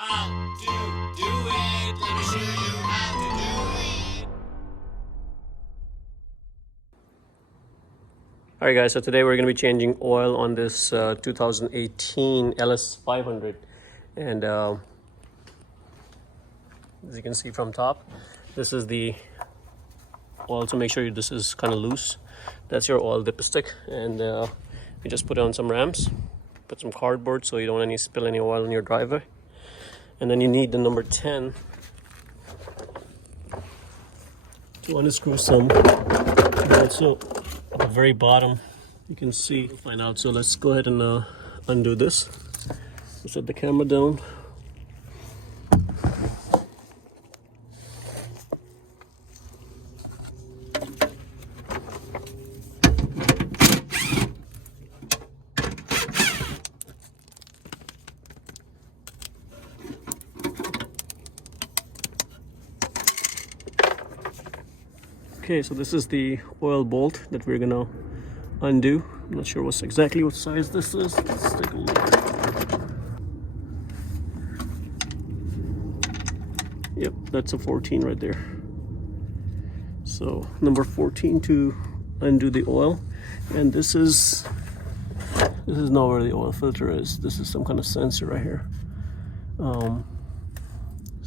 How to do it. Let me show you how to do it. Alright guys, so today we're going to be changing oil on this 2018 LS500, and as you can see from top, this is the oil. So make sure this is kind of loose. That's your oil dipstick, and you just put it on some ramps, put some cardboard so you don't want to spill any oil in your driveway. And then you need the number 10 to unscrew some also at the very bottom. You can see, find out. So let's go ahead and undo this. We'll set the camera down. Okay, so this is the oil bolt that we're gonna undo. I'm not sure exactly what size this is. Let's take a look. Yep, that's a 14 right there. So number 14 to undo the oil. And this is not where the oil filter is. This is some kind of sensor right here. So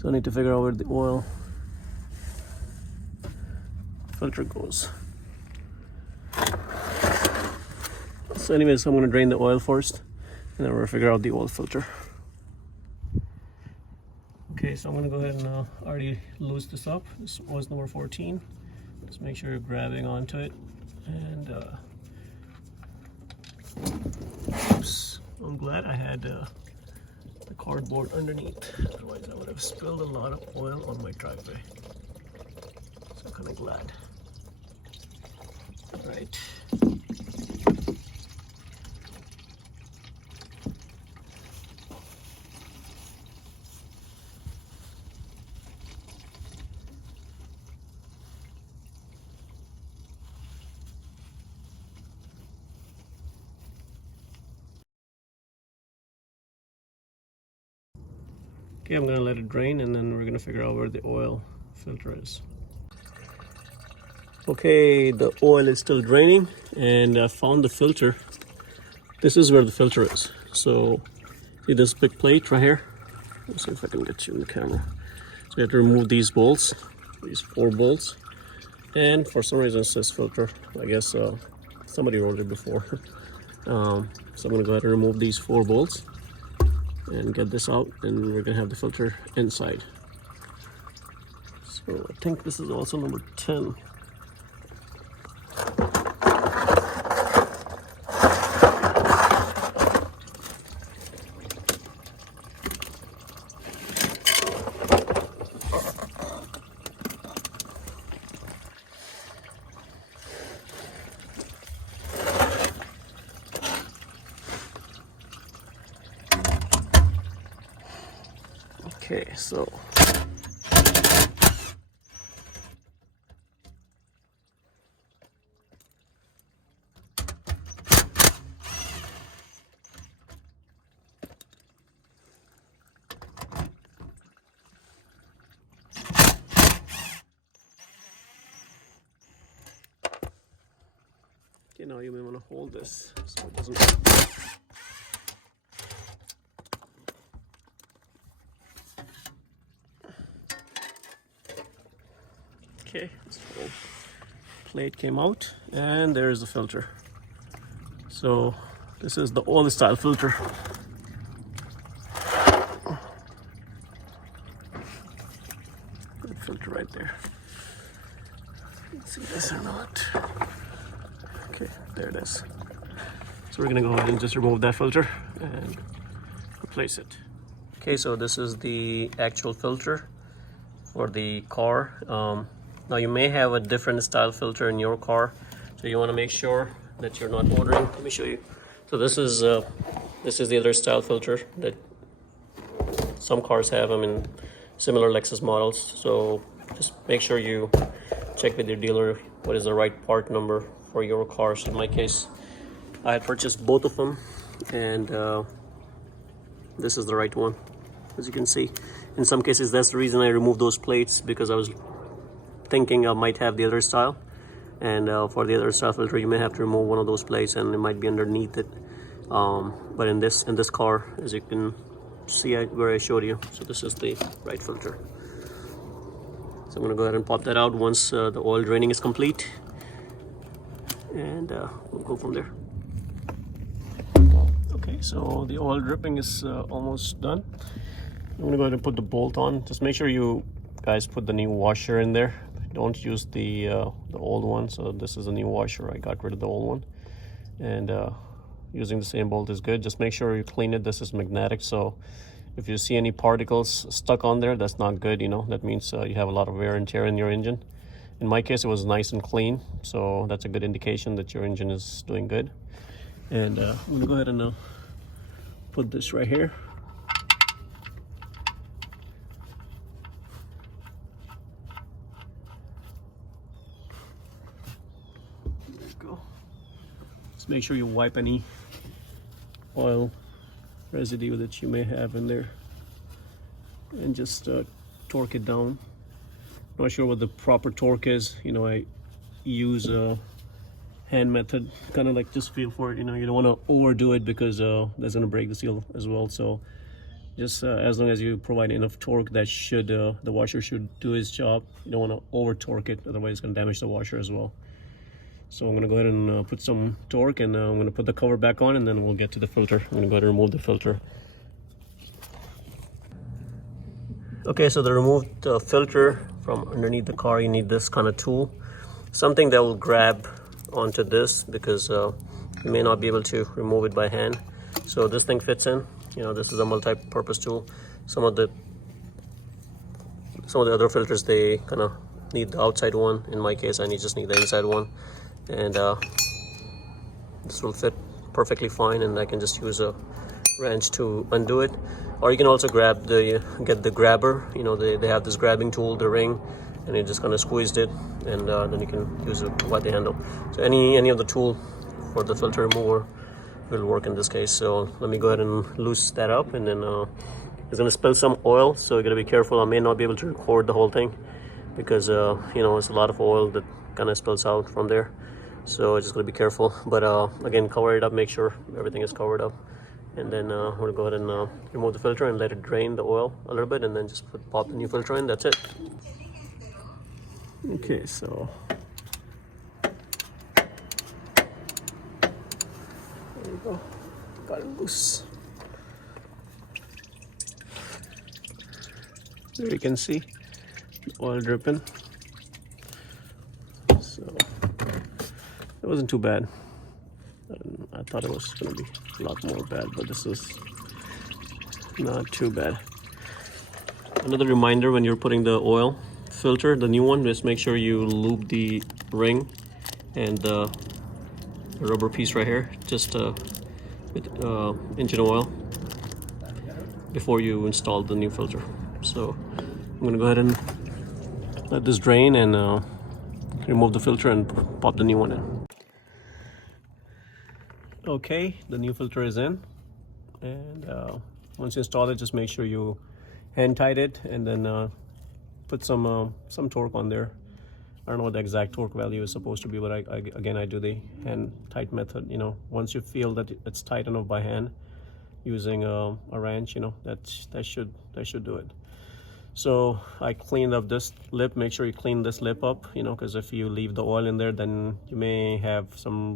I need to figure out where the oil filter goes. So anyways, I'm going to drain the oil first, and then we're going to figure out the oil filter. Okay, so I'm going to go ahead and already loose this up. This was number 14. Just make sure you're grabbing onto it. And oops, I'm glad I had the cardboard underneath. Otherwise I would have spilled a lot of oil on my driveway. So I'm kind of glad. All right. Okay, I'm gonna let it drain, and then we're gonna figure out where the oil filter is. Okay, the oil is still draining, and I found the filter. This is where the filter is. So see this big plate right here? Let's see if I can get you in the camera. So you have to remove these bolts, these 4 bolts, and for some reason it says filter. I guess somebody wrote it before. So I'm gonna go ahead and remove these 4 bolts and get this out, and we're gonna have the filter inside. So I think this is also number 10. Okay, so okay, now you may want to hold this so it doesn't. Okay, this whole plate came out, and there's the filter. So this is the old style filter. Good filter right there. Let's see this or not. Okay, there it is. So we're gonna go ahead and just remove that filter and replace it. Okay, so this is the actual filter for the car. Now you may have a different style filter in your car, so you want to make sure that you're not ordering. Let me show you. So this is the other style filter that some cars have. I mean, similar Lexus models. So just make sure you check with your dealer what is the right part number for your car. So in my case, I had purchased both of them, and this is the right one. as you can see. In some cases, that's the reason I removed those plates, because I was thinking I might have the other style. And for the other style filter, you may have to remove one of those plates, and it might be underneath it. But in this car, as you can see where I showed you, so this is the right filter. So I'm gonna go ahead and pop that out once the oil draining is complete, and we'll go from there. Okay, so the oil dripping is almost done. I'm gonna go ahead and put the bolt on. Just make sure you guys put the new washer in there. Don't use the old one. So this is a new washer. I got rid of the old one, and using the same bolt is good. Just make sure you clean it. This is magnetic, so if you see any particles stuck on there, that's not good. You know, that means you have a lot of wear and tear in your engine. In my case, it was nice and clean, so that's a good indication that your engine is doing good. And I'm gonna go ahead and put this right here. There you go. Just make sure you wipe any oil residue that you may have in there, and just torque it down. Not sure what the proper torque is. You know, I use a hand method, kind of like just feel for it. You know, you don't want to overdo it, because that's going to break the seal as well. So just as long as you provide enough torque, that should the washer should do its job. You don't want to over torque it, otherwise it's going to damage the washer as well. So I'm going to go ahead and put some torque, and I'm going to put the cover back on, and then we'll get to the filter. I'm going to go ahead and remove the filter. Okay, so to remove the filter from underneath the car, you need this kind of tool. Something that will grab onto this, because you may not be able to remove it by hand. So this thing fits in. You know, this is a multi-purpose tool. Some of the other filters, they kind of need the outside one. In my case, I just need the inside one. And this will fit perfectly fine, and I can just use a wrench to undo it. Or you can also get the grabber. You know, they have this grabbing tool, the ring, and you just kind of squeezed it, and then you can use it by the handle. So any of the tool for the filter remover will work in this case. So let me go ahead and loose that up, and then it's gonna spill some oil, so you gotta be careful. I may not be able to record the whole thing, because you know, it's a lot of oil that kind of spills out from there. So just gotta be careful. But again, cover it up, make sure everything is covered up, and then we're gonna go ahead and remove the filter and let it drain the oil a little bit, and then just pop the new filter in. That's it. Okay, so there you go, got it loose. There you can see the oil dripping. So it wasn't too bad. I thought it was going to be a lot more bad, but this is not too bad. Another reminder, when you're putting the oil filter, the new one, just make sure you lube the ring and the rubber piece right here, just with engine oil, before you install the new filter. So I'm going to go ahead and let this drain, and remove the filter and pop the new one in. Okay, the new filter is in, and once you install it, just make sure you hand tight it, and then put some torque on there. I don't know what the exact torque value is supposed to be, but I do the hand tight method. You know, once you feel that it's tight enough by hand using a wrench, you know, that should do it. So I cleaned up this lip. Make sure you clean this lip up, you know, because if you leave the oil in there, then you may have some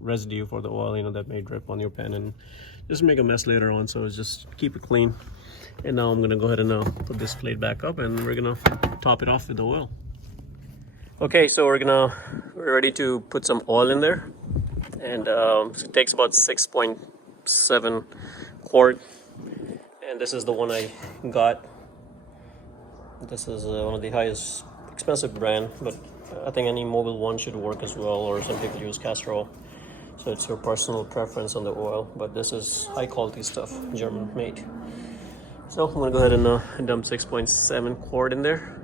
residue for the oil, you know, that may drip on your pen and just make a mess later on. So just keep it clean. And now I'm gonna go ahead and put this plate back up, and we're gonna top it off with the oil. Okay, so we're ready to put some oil in there, and it takes about 6.7 quart, and this is the one I got. This is one of the highest expensive brand, but I think any mobile one should work as well, or some people use castor oil. So it's your personal preference on the oil, but this is high quality stuff, German made. So I'm gonna go ahead and dump 6.7 quart in there.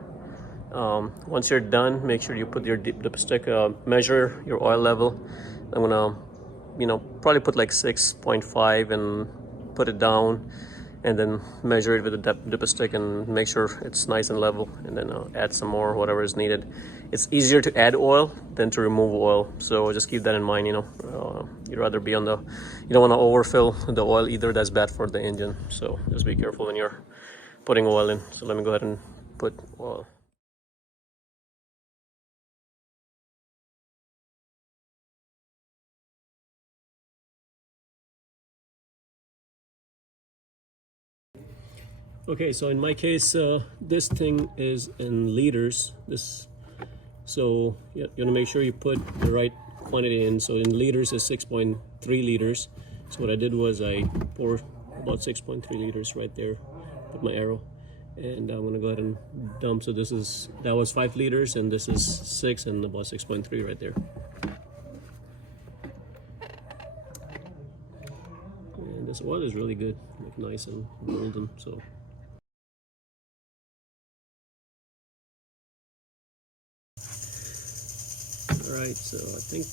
Once you're done, make sure you put your dipstick, measure your oil level. I'm gonna, you know, probably put like 6.5 and put it down, and then measure it with a dipstick and make sure it's nice and level, and then add some more, whatever is needed. It's easier to add oil than to remove oil, so just keep that in mind. You'd rather be on the, you don't want to overfill the oil either. That's bad for the engine, so just be careful when you're putting oil in. So let me go ahead and put oil. Okay, so in my case, this thing is in liters. So you want to make sure you put the right quantity in. So in liters is 6.3 liters. So what I did was I poured about 6.3 liters right there, put my arrow, and I'm gonna go ahead and dump. So that was 5 liters, and this is 6, and about 6.3 right there. And this oil is really good, like nice and golden. So. Alright, so I think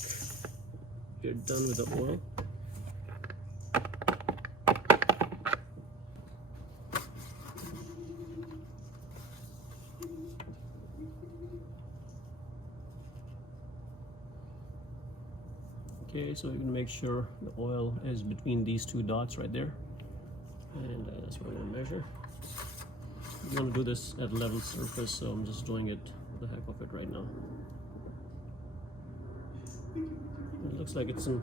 you're done with the oil. Okay, so you can make sure the oil is between these 2 dots right there, and that's what I'm going to measure. You want to do this at level surface, so I'm just doing it the heck of it right now. It looks like it's in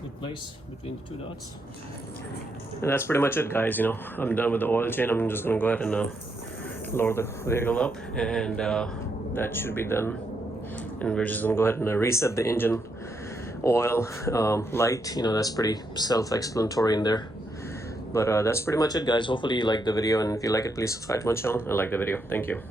good place between the 2 dots. And that's pretty much it, guys. I'm done with the oil change. I'm just gonna go ahead and lower the vehicle up, and that should be done. And we're just gonna go ahead and reset the engine oil light. That's pretty self-explanatory in there. But that's pretty much it, guys. Hopefully you like the video, and if you like it, please subscribe to my channel and like the video. Thank you.